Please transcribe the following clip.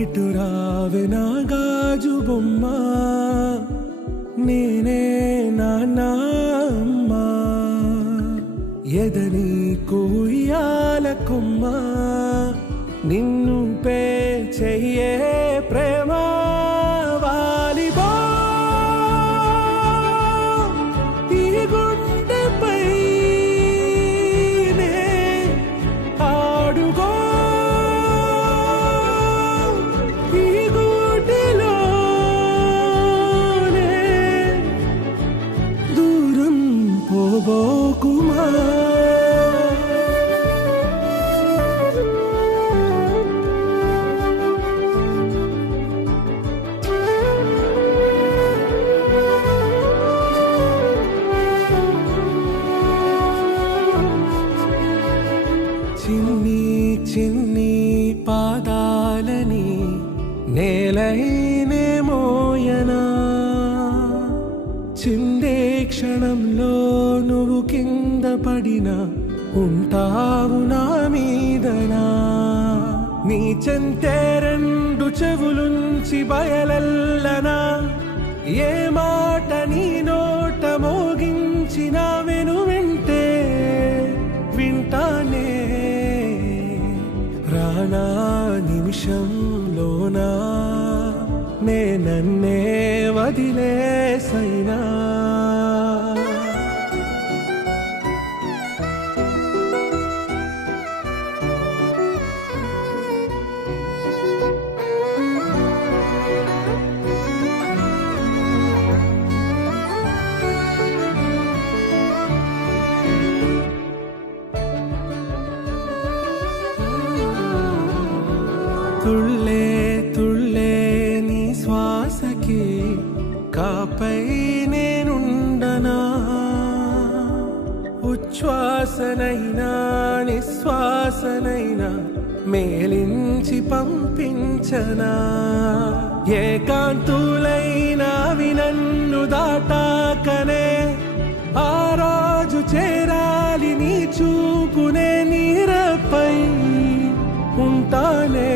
ఇటు రావే నా గాజు బొమ్మ, నేనే నాన్న అమ్మ, ఎదని కుయ్యాల కొమ్మ, నిన్ను పే చెయ్యే ప్రేమ వాలిబా ఈ గుండెపై నే ఆడుగో ఈ గుడిలోనే దూరం పోబోకుమా. చిన్ని చిన్ని పాదాలని నేలైనే మోయనా, చిందే క్షణంలో నువ్వు కింద పడినా ఉంటావు నా మీదనా. నీ చెంతే రెండు చెవులుంచి బయలెల్లనా, ఏ మాట నీ నోట మోగించిన వెను వింటే వింటానే. రానా నిమిషంలోనా నే నన్నే వదిలేసైనా. తుళ్ళే తుళ్ళే నీ శ్వాసకి కాపై నేనుండనా, ఉచ్ఛ్వాసనైనా నిశ్వాసనైనా మేలించి పంపించనా. ఏకాంతులైనవి నన్ను దాటాకనే ఆ రాజు చేరాలి నీ చూపునే నీరపై ఉంటానే.